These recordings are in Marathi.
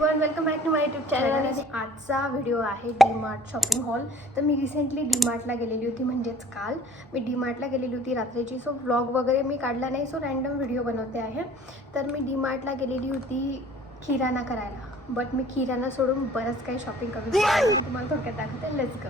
Everyone, welcome back to my YouTube channel. आजचा व्हिडिओ आहे डीमार्ट शॉपिंग हॉल. तर मी रिसेंटली डीमार्टला गेलेली होती, म्हणजेच काल मी डीमार्टला गेलेली होती रात्रीची. सो व्लॉग वगैरे मी काढला नाही, सो रँडम व्हिडिओ बनवते आहे. तर मी डीमार्टला गेलेली होती किराणा करायला, बट मी किराणा सोडून बरंच काही शॉपिंग करून तुम्हाला थोडक्यात दाखवते. Let's go.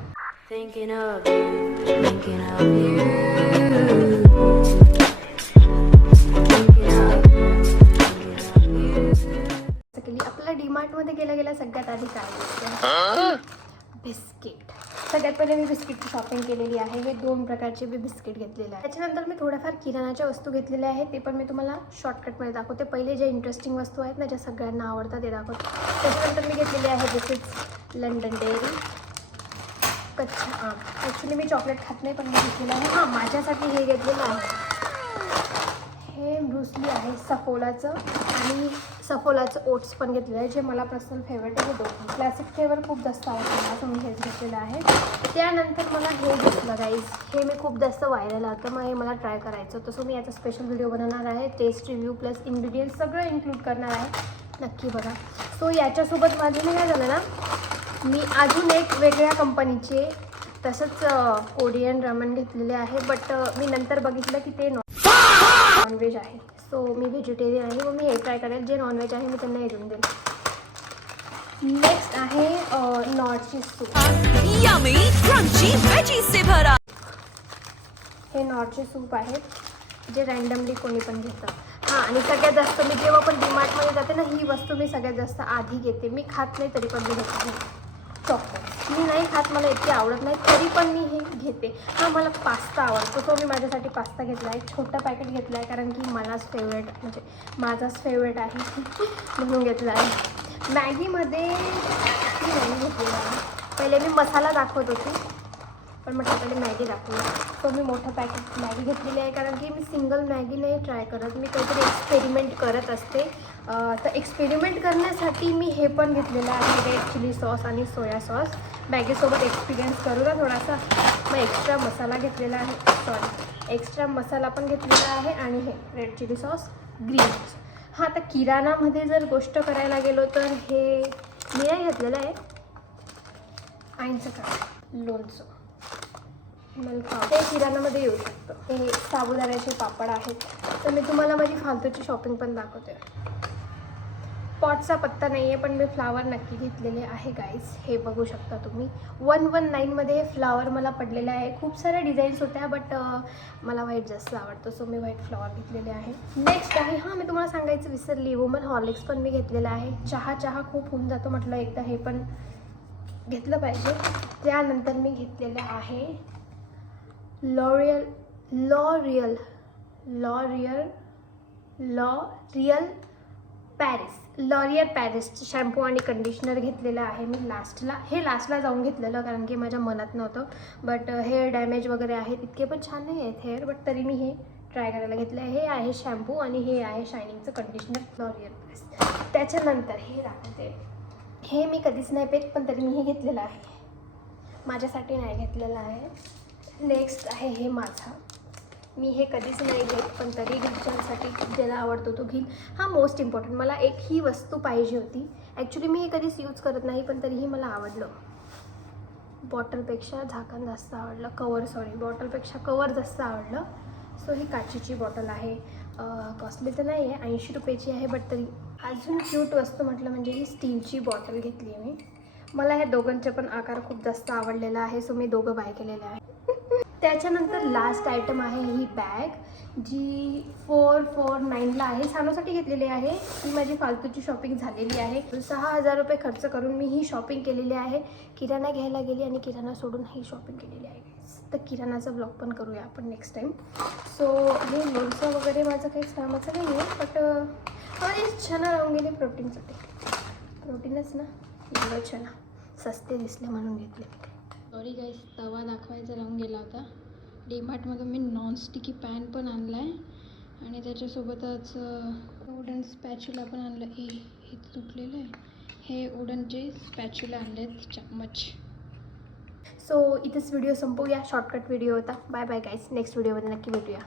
आपल्या डीमार्टमध्ये गेल्या सगळ्यात आधी काय बिस्किट. सगळ्यात पहिले मी बिस्किटची शॉपिंग केलेली आहे. हे 2 प्रकारचे मी बिस्किट घेतलेले आहे. त्याच्यानंतर मी थोड्याफार किराणाच्या वस्तू घेतलेल्या आहेत, ते पण मी तुम्हाला शॉर्टकटमध्ये दाखवते. पहिले जे इंटरेस्टिंग वस्तू आहेत ना, ज्या सगळ्यांना आवडतात ते दाखवते. त्याच्यानंतर मी घेतलेली आहे बिस्किट्स लंडन डेअरी कच्चा आम. ॲक्च्युली मी चॉकलेट खात नाही, पण मी घेतलेलं आहे. हां, माझ्यासाठी हे घेतलेलं आहे. हे ब्रुसली आहे सफोलाचं, आणि सफोलाचं ओट्स पण घेतलेलं आहे, जे मला पर्सनल फेवरेट आहे. हे दोघं क्लासिक फ्लेवर खूप जास्त आवडतं, असं मी हेच घेतलेलं आहे. त्यानंतर मला हे घेतलं गाईज. हे मी खूप जास्त व्हायरल होतं, मग हे मला ट्राय करायचं. तसं मी याचा स्पेशल व्हिडिओ बनवणार आहे. टेस्ट रिव्ह्यू प्लस इन्ग्रेडियंट्स सगळं इन्क्लूड करणार आहे, नक्की बघा. सो याच्यासोबत माझं काय झालं ना, मी अजून एक वेगळ्या कंपनीचे तसंच कोरियन रामन घेतलेले आहे, बट मी नंतर बघितलं की ते नॉनव्हेज आहे. सो मी व्हेजिटेरियन आहे, मग मी हे ट्राय करेल. जे नॉनव्हेज आहे मी त्यांना हे देऊन देईल. नेक्स्ट आहे नॉर्ची सूप. हे नॉर्ची सूप आहे, जे रँडमली कोणी पण घेतं. हां, आणि सगळ्यात जास्त मी जेव्हा पण डीमार्टमध्ये जाते ना, ही वस्तू मी सगळ्यात जास्त आधी घेते. मी खात नाही तरी पण मी घेते. चॉकलेट मी नाही खात, मला इतकी आवडत नाही, तरी पण मी हे घेते. हां, मला पास्ता आवडतो, तो मी माझ्यासाठी पास्ता घेतला आहे. छोटा पॅकेट घेतला आहे, कारण की मलाच फेवरेट, म्हणजे माझाच फेवरेट आहे म्हणून घेतला आहे. मॅगीमध्ये मॅगी घेतलेला आहे. पहिले मी मसाला दाखवत होती, पण म्हटलं पहिले मॅगी दाखवली. तो मी मोठं पॅकेट मॅगी घेतलेली आहे, कारण की मी सिंगल मॅगी नाही ट्राय करत. मी काहीतरी एक्सपेरिमेंट करत असते. तर एक्सपेरिमेंट करण्यासाठी मी हे पण घेतलेलं आहे, रेड चिली सॉस आणि सोया सॉस. मॅगीसोबत एक्सपिरियन्स करू ना थोडासा. मग एक्स्ट्रा मसाला घेतलेला आहे, एक्स्ट्रा मसाला पण घेतलेला आहे, आणि हे रेड चिली सॉस, ग्रीन. हां, तर किराणामध्ये जर गोष्ट करायला गेलो तर हे मी नाही घेतलेलं आहे. आईंचं काय लोणचं हे किराणामध्ये येऊ शकतं. हे साबुदाण्याचे पापड आहेत. तर मी तुम्हाला माझी फालतूची शॉपिंग पण दाखवते. पॉटचा पत्ता नाही आहे, पण मी फ्लावर नक्की घेतलेले आहे गाईज. हे बघू शकता तुम्ही. 119मध्ये हे फ्लावर मला पडलेलं आहे. खूप साऱ्या डिझाईन्स होत्या, बट मला व्हाईट जास्त आवडतं, सो मी व्हाईट फ्लावर घेतलेले आहे. नेक्स्ट आहे, हां मी तुम्हाला सांगायचं विसरली, वुमन हॉर्लिक्स पण मी घेतलेलं आहे. चहा खूप होऊन जातो, म्हटलं एकदा हे पण घेतलं पाहिजे. त्यानंतर मी घेतलेलं आहे लॉरियल पॅरिस शॅम्पू आणि कंडिशनर घेतलेलं आहे मी लास्टला जाऊन घेतलेलं, कारण की माझ्या मनात नव्हतं. बट हेअर डॅमेज वगैरे आहेत, इतके पण छान नाही आहेत हेअर, बट तरी मी हे ट्राय करायला घेतलं आहे. हे आहे शॅम्पू आणि हे आहे शायनिंगचं कंडिशनर लॉरियल पॅरिस. त्याच्यानंतर हे दाखवते. हे मी कधीच नाही पेत, पण तरी मी हे घेतलेलं आहे. माझ्यासाठी नाही घेतलेलं आहे. नेक्स्ट आहे हे माझा. मी हे कधीच नाही घेत, पण तरी घरच्यांसाठी ज्याला आवडतो तो घेईल. हां, मोस्ट इम्पॉर्टंट मला एक ही वस्तू पाहिजे होती. ॲक्च्युली मी हे कधीच यूज करत नाही, पण तरीही मला आवडलं. बॉटलपेक्षा झाकण जास्त आवडलं, बॉटलपेक्षा कवर जास्त आवडलं. सो ही काचेची बॉटल आहे. कॉस्टली तर नाही आहे, 80 रुपयाची आहे, बट तरी अजून क्यूट वस्तू म्हटलं म्हणजे ही स्टीलची बॉटल घेतली आहे मी. मला ह्या दोघांचे पण आकार खूप जास्त आवडलेला आहे, सो मी दोघं बाय केलेले आहे. त्याच्यानंतर लास्ट आयटम आहे ही बॅग, जी 449ला आहे. सानूसाठी घेतलेली आहे. ही माझी फालतूची शॉपिंग झालेली आहे. 6000 रुपये खर्च करून मी ही शॉपिंग केलेली आहे. किराणा घ्यायला गेली आणि किराणा सोडून ही शॉपिंग केलेली आहे. तर किराणाचा ब्लॉग पण करूया आपण नेक्स्ट टाईम. सो हे लोणचं वगैरे माझं काहीच कामाचं नाही आहे, बट आणि छान राहून गेले प्रोटीनच ना, एवढं छान सस्ते दिसले म्हणून घेतले. सॉरी गाईस, तवा दाखवायचा राहून गेला होता. डीमार्टमधून मी नॉनस्टिकी पॅन पण आणला आहे, आणि त्याच्यासोबतच वुडन स्पॅच्युला पण आणलं. हे तुटलेलं आहे. हे वुडनचे स्पॅच्युला आणले आहेत, चम्मच. सो इथेच व्हिडिओ संपवूया. शॉर्टकट व्हिडिओ होता. बाय बाय गाईस, नेक्स्ट व्हिडिओमध्ये नक्की भेटूया.